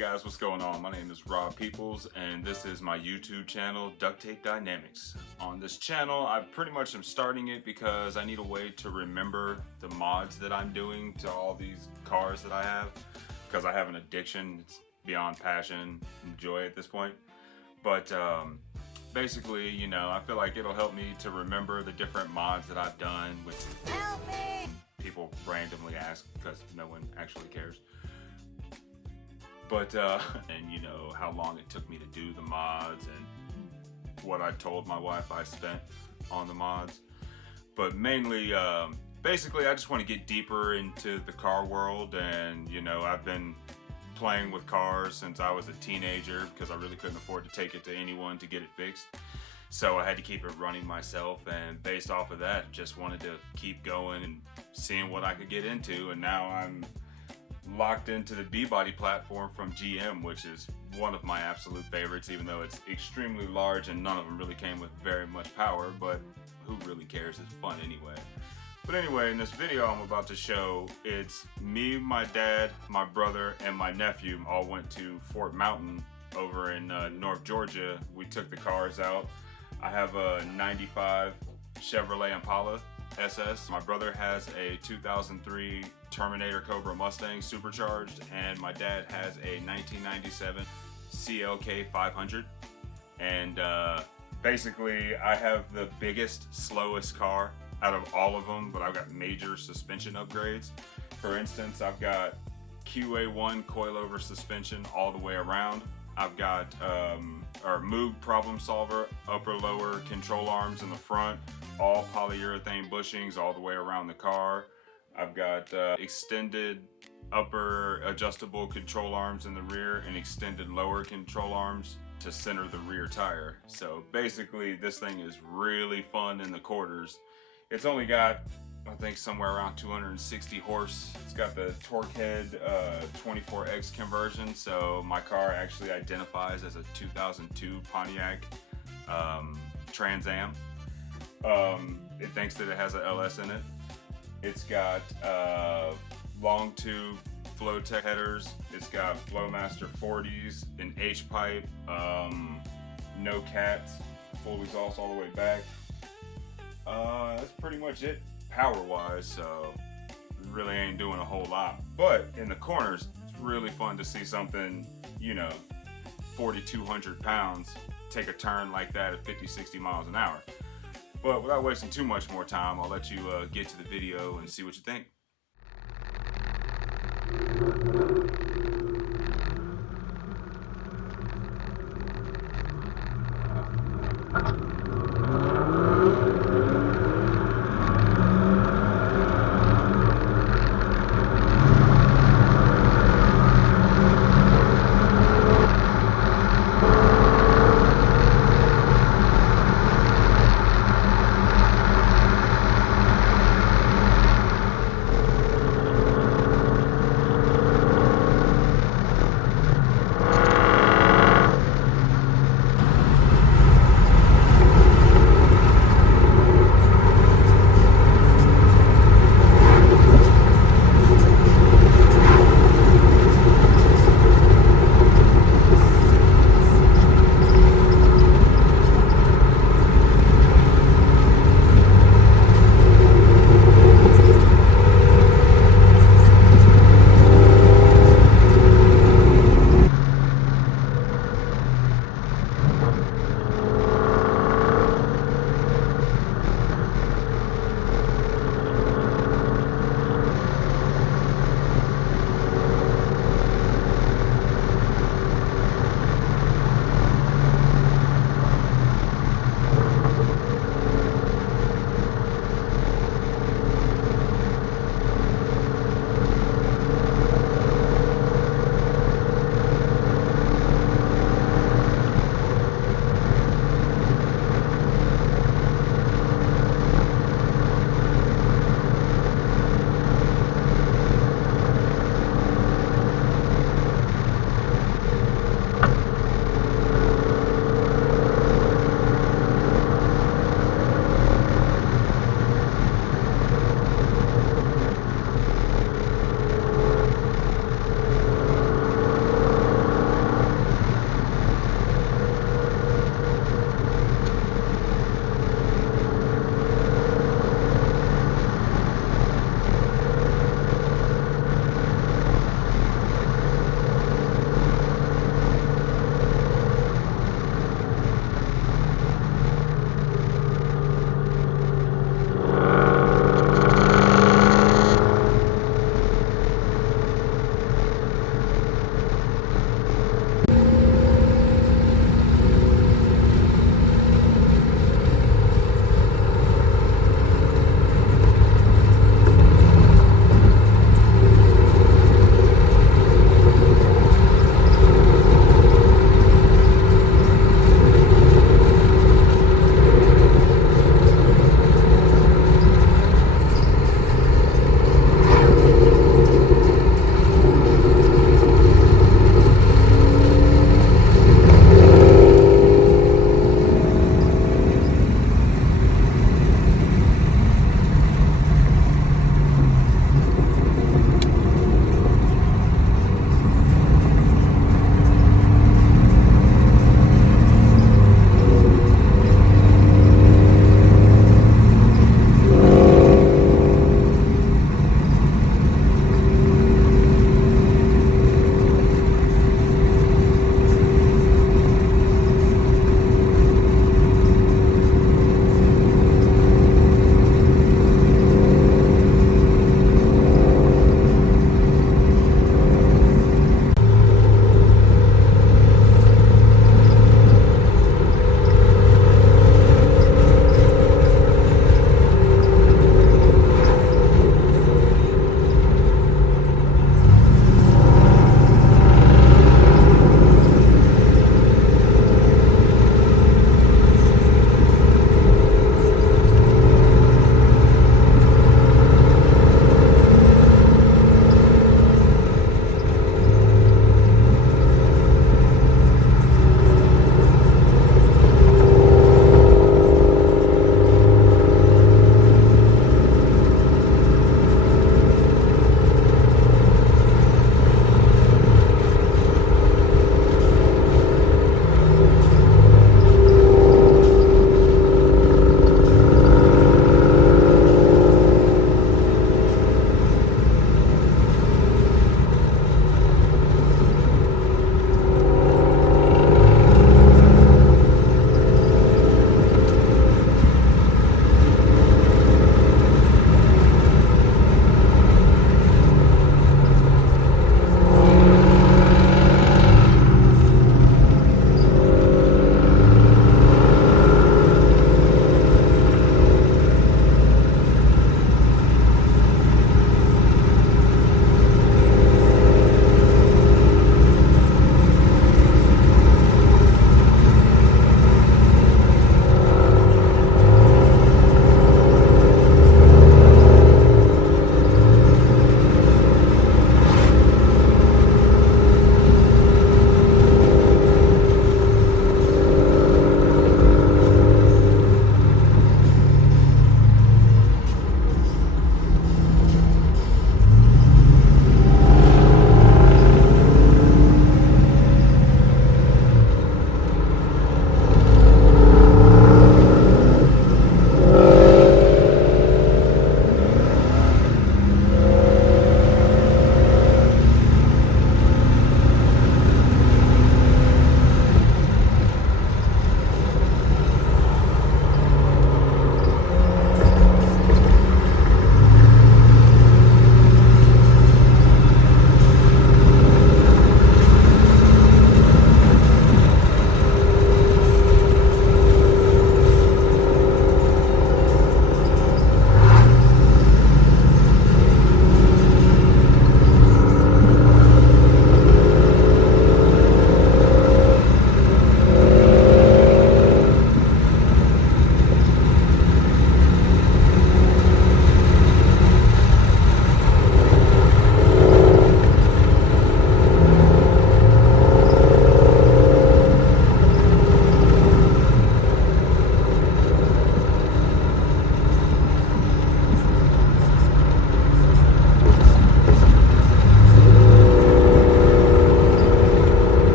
guys, what's going on? My name is Rob Peoples and this is my YouTube channel, Duct Tape Dynamics. On this channel, I pretty much am starting it because I need a way to remember the mods that I'm doing to all these cars that I have, because I have an addiction. It's beyond passion and joy at this point. But basically, you know, I feel like it'll help me to remember the different mods that I've done with Help me! People randomly ask because no one actually cares. But, and you know, how long it took me to do the mods and what I told my wife I spent on the mods. But mainly, basically, I just want to get deeper into the car world. And, you know, I've been playing with cars since I was a teenager because I really couldn't afford to take it to anyone to get it fixed. So I had to keep it running myself, and based off of that, just wanted to keep going and seeing what I could get into. And now I'm locked into the B-body platform from GM, which is one of my absolute favorites, even though it's extremely large and none of them really came with very much power, but who really cares? It's fun anyway. But anyway, in this video I'm about to show, it's me, my dad, my brother, and my nephew all went to Fort Mountain over in North Georgia. We took the cars out. I have a 95 Chevrolet IMPALA SS. My brother has a 2003 Terminator Cobra Mustang supercharged, and my dad has a 1997 CLK 500. And basically, I have the biggest, slowest car out of all of them, but I've got major suspension upgrades. For instance, I've got QA1 coilover suspension all the way around. I've got our Moog problem solver upper lower control arms in the front, all polyurethane bushings all the way around the car. I've got extended upper adjustable control arms in the rear and extended lower control arms to center the rear tire. So basically this thing is really fun in the quarters. It's only got, I think, somewhere around 260 horse. It's got the torque head 24X conversion, so my car actually identifies as a 2002 Pontiac Trans Am. It thinks that it has an LS in it. It's got long tube Flowtech headers. It's got Flowmaster 40s, an H-pipe, no cats, full exhaust all the way back. That's pretty much it power-wise, so really ain't doing a whole lot. But in the corners, it's really fun to see something, you know, 4,200 pounds take a turn like that at 50, 60 miles an hour. But without wasting too much more time, I'll let you get to the video and see what you think.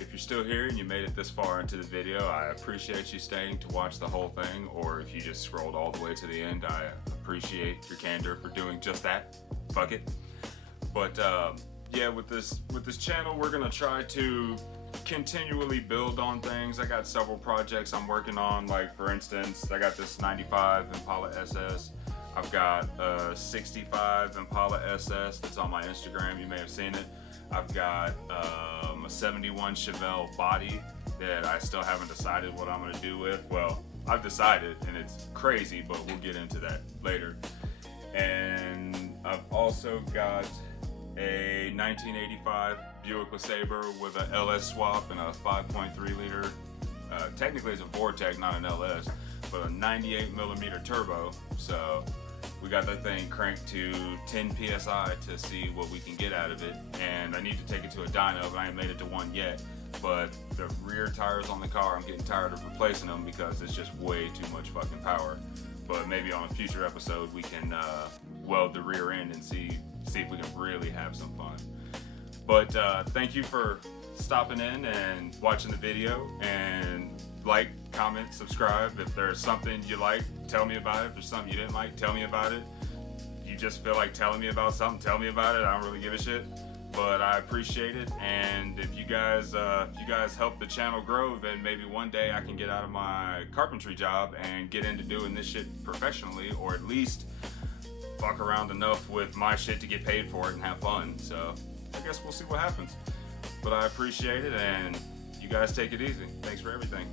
If you're still here and you made it this far into the video, I appreciate you staying to watch the whole thing, or if you just scrolled all the way to the end, I appreciate your candor for doing just that. Fuck it. But yeah, with this channel, we're gonna try to continually build on things. I got several projects I'm working on, like for instance, I got this 95 Impala SS. I've got a 65 Impala SS that's on my Instagram, you may have seen it. I've got a 71 Chevelle body that I still haven't decided what I'm gonna do with. Well, I've decided and it's crazy, but we'll get into that later. And I've also got a 1985 Buick LeSabre with a LS swap and a 5.3 liter, technically it's a Vortec, not an LS, but a 98mm turbo. So we got that thing cranked to 10 PSI to see what we can get out of it. And I need to take it to a dyno, but I ain't made it to one yet. But the rear tires on the car, I'm getting tired of replacing them because it's just way too much fucking power. But maybe on a future episode we can weld the rear end and see if we can really have some fun. But thank you for stopping in and watching the video, and like, comment, subscribe. If there's something you like, tell me about it. If there's something you didn't like, tell me about it. You just feel like telling me about something, tell me about it. I don't really give a shit, but I appreciate it. And if you guys help the channel grow, then maybe one day I can get out of my carpentry job and get into doing this shit professionally, or at least fuck around enough with my shit to get paid for it and have fun. So I guess we'll see what happens. But I appreciate it, and you guys take it easy. Thanks for everything.